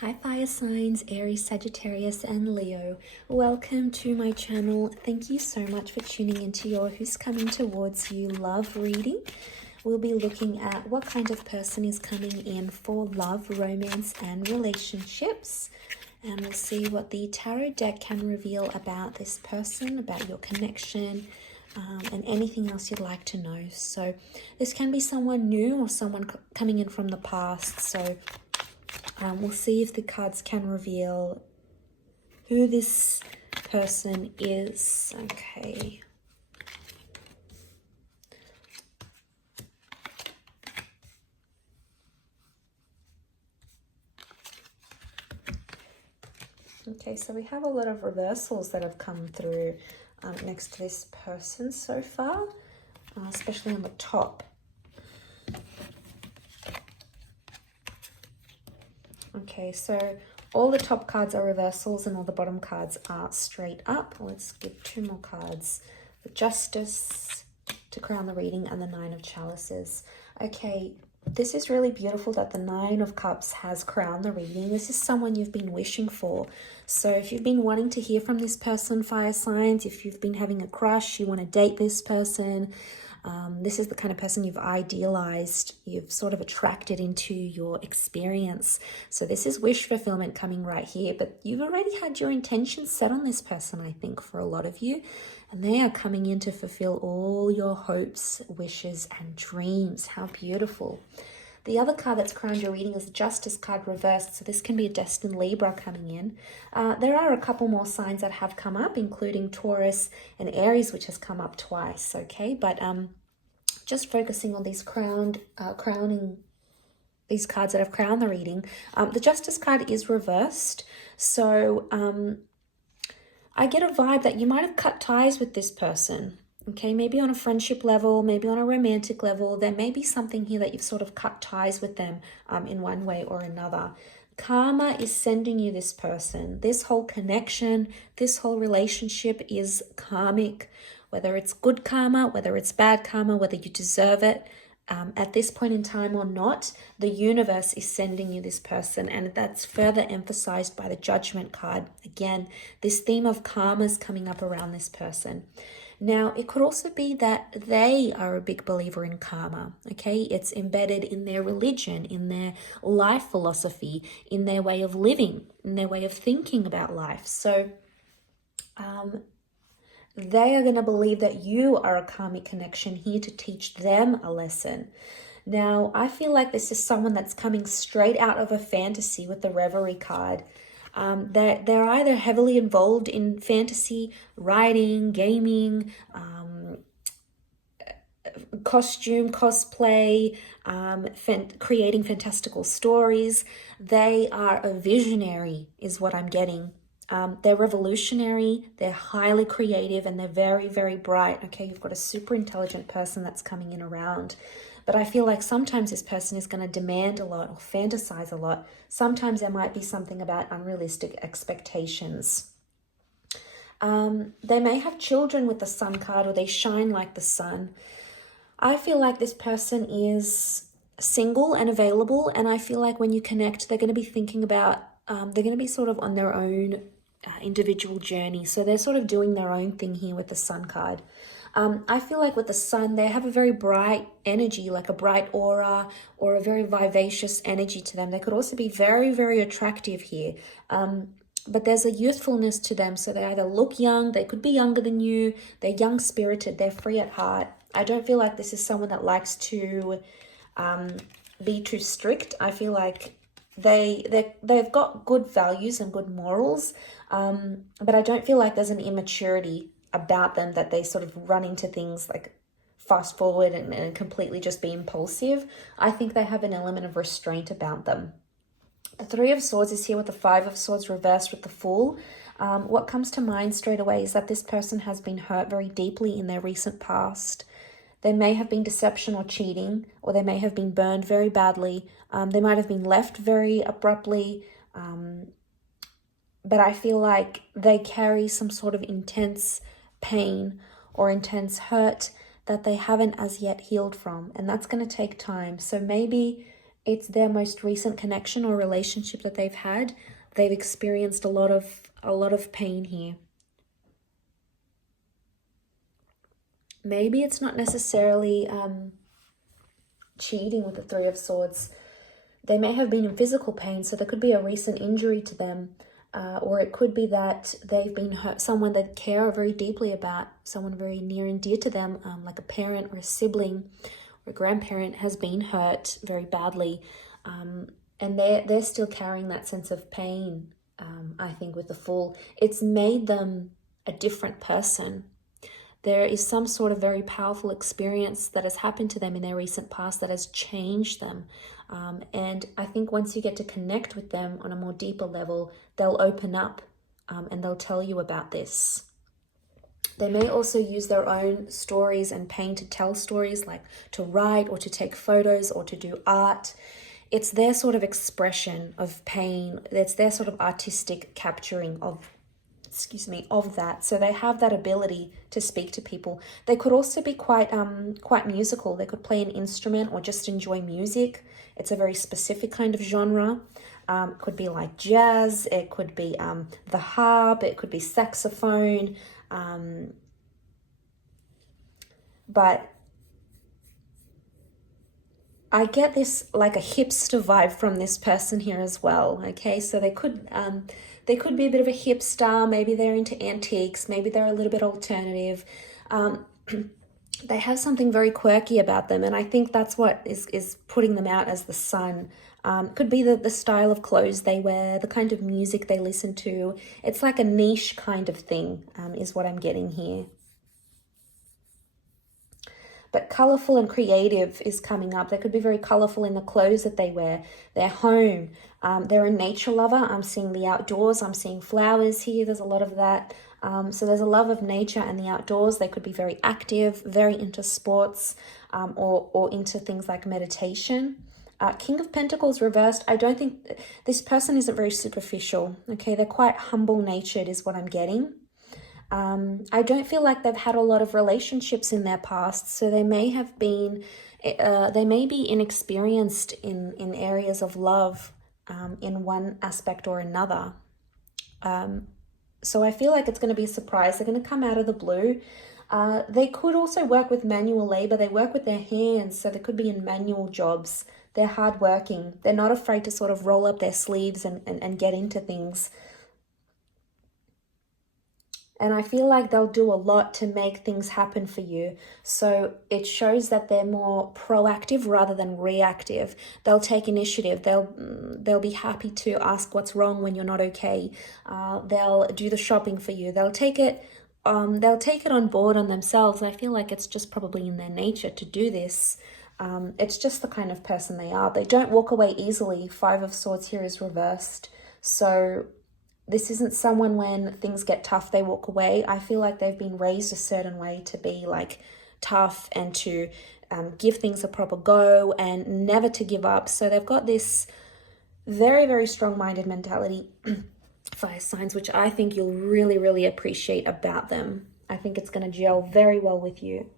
Hi fire signs, Aries, Sagittarius and Leo. Welcome to my channel. Thank you so much for tuning into your Who's Coming Towards You love reading. We'll be looking at what kind of person is coming in for love, romance and relationships. And we'll see what the tarot deck can reveal about this person, about your connection, and anything else you'd like to know. So this can be someone new or someone coming in from the past. So we'll see if the cards can reveal who this person is. Okay. Okay, so we have a lot of reversals that have come through next to this person so far, especially on the top. Okay, so all the top cards are reversals and all the bottom cards are straight up. Let's give two more cards. The Justice to crown the reading and the Nine of Chalices. Okay, this is really beautiful that the Nine of Cups has crowned the reading. This is someone you've been wishing for. So if you've been wanting to hear from this person, fire signs, if you've been having a crush, you want to date this person, this is the kind of person you've idealized, you've sort of attracted into your experience. So this is wish fulfillment coming right here, but you've already had your intentions set on this person, I think, for a lot of you. And they are coming in to fulfill all your hopes, wishes, and dreams. How beautiful. The other card that's crowned your reading is the Justice card reversed. So this can be a destined Libra coming in. There are a couple more signs that have come up, including Taurus and Aries, which has come up twice. Okay, but just focusing on these these cards that have crowned the reading. The Justice card is reversed. So I get a vibe that you might have cut ties with this person. Okay, maybe on a friendship level, maybe on a romantic level, there may be something here that you've sort of cut ties with them in one way or another. Karma is sending you this person. This whole connection, this whole relationship is karmic, whether it's good karma, whether it's bad karma, whether you deserve it. At this point in time or not, the universe is sending you this person, and that's further emphasized by the Judgment card. Again, this theme of karma is coming up around this person. Now, it could also be that they are a big believer in karma, okay? It's embedded in their religion, in their life philosophy, in their way of living, in their way of thinking about life. So they are going to believe that you are a karmic connection here to teach them a lesson. Now, I feel like this is someone that's coming straight out of a fantasy with the Reverie card. They're either heavily involved in fantasy, writing, gaming, costume, cosplay, creating fantastical stories. They are a visionary is what I'm getting. They're revolutionary, they're highly creative, and they're very, very bright. Okay, you've got a super intelligent person that's coming in around. But I feel like sometimes this person is going to demand a lot or fantasize a lot. Sometimes there might be something about unrealistic expectations. They may have children with the Sun card, or they shine like the sun. I feel like this person is single and available, and I feel like when you connect, they're going to be thinking about, they're going to be sort of on their own individual journey. So they're sort of doing their own thing here with the Sun card. I feel like with the Sun, they have a very bright energy, like a bright aura or a very vivacious energy to them. They could also be very, very attractive here. But there's a youthfulness to them. So they either look young, they could be younger than you, they're young-spirited, they're free at heart. I don't feel like this is someone that likes to be too strict. I feel like they've got good values and good morals, but I don't feel like there's an immaturity about them that they sort of run into things like fast forward and completely just be impulsive. I think they have an element of restraint about them. The Three of Swords is here with the Five of Swords reversed with the Fool. What comes to mind straight away is that this person has been hurt very deeply in their recent past. There may have been deception or cheating, or they may have been burned very badly. They might have been left very abruptly. But I feel like they carry some sort of intense pain or intense hurt that they haven't as yet healed from. And that's going to take time. So maybe it's their most recent connection or relationship that they've had. They've experienced a lot of pain here. Maybe it's not necessarily cheating with the Three of Swords. They may have been in physical pain, so there could be a recent injury to them, or it could be that they've been hurt, someone they care very deeply about, someone very near and dear to them, like a parent or a sibling or a grandparent has been hurt very badly, and they're still carrying that sense of pain. I think with the Fool, it's made them a different person. There is some sort of very powerful experience that has happened to them in their recent past that has changed them. And I think once you get to connect with them on a more deeper level, they'll open up and they'll tell you about this. They may also use their own stories and pain to tell stories, like to write or to take photos or to do art. It's their sort of expression of pain. It's their sort of artistic capturing of that. So they have that ability to speak to people. They could also be quite musical. They could play an instrument or just enjoy music. It's a very specific kind of genre. It could be like jazz. It could be the harp. It could be saxophone. But I get this like a hipster vibe from this person here as well. Okay, so they could be a bit of a hipster. Maybe they're into antiques. Maybe they're a little bit alternative. They have something very quirky about them, and I think that's what is putting them out as the Sun. Could be the style of clothes they wear, the kind of music they listen to. It's like a niche kind of thing, is what I'm getting here. But colorful and creative is coming up. They could be very colorful in the clothes that they wear, their home. They're a nature lover. I'm seeing the outdoors. I'm seeing flowers here. There's a lot of that. So there's a love of nature and the outdoors. They could be very active, very into sports, or into things like meditation. King of Pentacles reversed. I don't think this person isn't very superficial. Okay, they're quite humble-natured is what I'm getting. I don't feel like they've had a lot of relationships in their past, so they may have been, they may be inexperienced in areas of love in one aspect or another. So I feel like it's going to be a surprise. They're going to come out of the blue. They could also work with manual labor. They work with their hands, so they could be in manual jobs. They're hardworking. They're not afraid to sort of roll up their sleeves and get into things. And I feel like they'll do a lot to make things happen for you. So it shows that they're more proactive rather than reactive. They'll take initiative. They'll be happy to ask what's wrong when you're not okay. They'll do the shopping for you. They'll take it on board on themselves. I feel like it's just probably in their nature to do this. It's just the kind of person they are. They don't walk away easily. Five of Swords here is reversed. So this isn't someone when things get tough, they walk away. I feel like they've been raised a certain way to be like tough and to give things a proper go and never to give up. So they've got this very, very strong-minded mentality, fire signs, which I think you'll really, really appreciate about them. I think it's going to gel very well with you.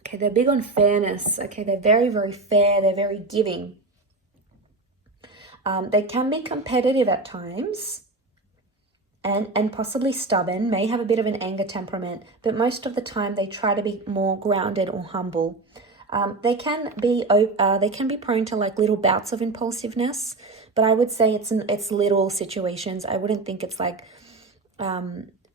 Okay, they're big on fairness. Okay, they're very, very fair. They're very giving. They can be competitive at times and possibly stubborn, may have a bit of an anger temperament, but most of the time they try to be more grounded or humble. They can be prone to like little bouts of impulsiveness, but I would say it's little situations. I wouldn't think it's like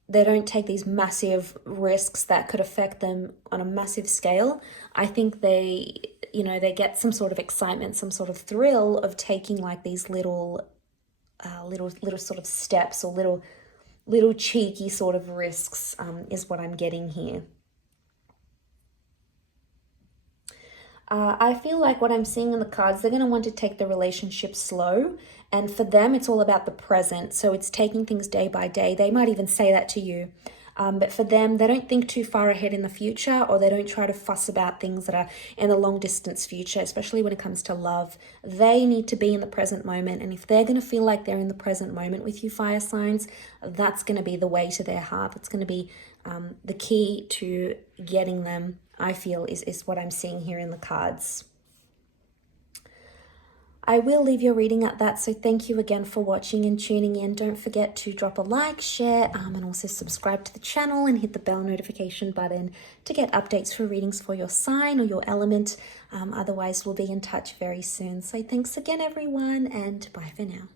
they don't take these massive risks that could affect them on a massive scale. I think they get some sort of excitement, some sort of thrill of taking like these little sort of steps or little cheeky sort of risks, is what I'm getting here. I feel like what I'm seeing in the cards, they're going to want to take the relationship slow. And for them, it's all about the present. So it's taking things day by day. They might even say that to you. But for them, they don't think too far ahead in the future, or they don't try to fuss about things that are in the long distance future, especially when it comes to love. They need to be in the present moment. And if they're going to feel like they're in the present moment with you, fire signs, that's going to be the way to their heart. It's going to be the key to getting them, I feel, is what I'm seeing here in the cards. I will leave your reading at that, so thank you again for watching and tuning in. Don't forget to drop a like, share, and also subscribe to the channel and hit the bell notification button to get updates for readings for your sign or your element. Otherwise, we'll be in touch very soon. So thanks again, everyone, and bye for now.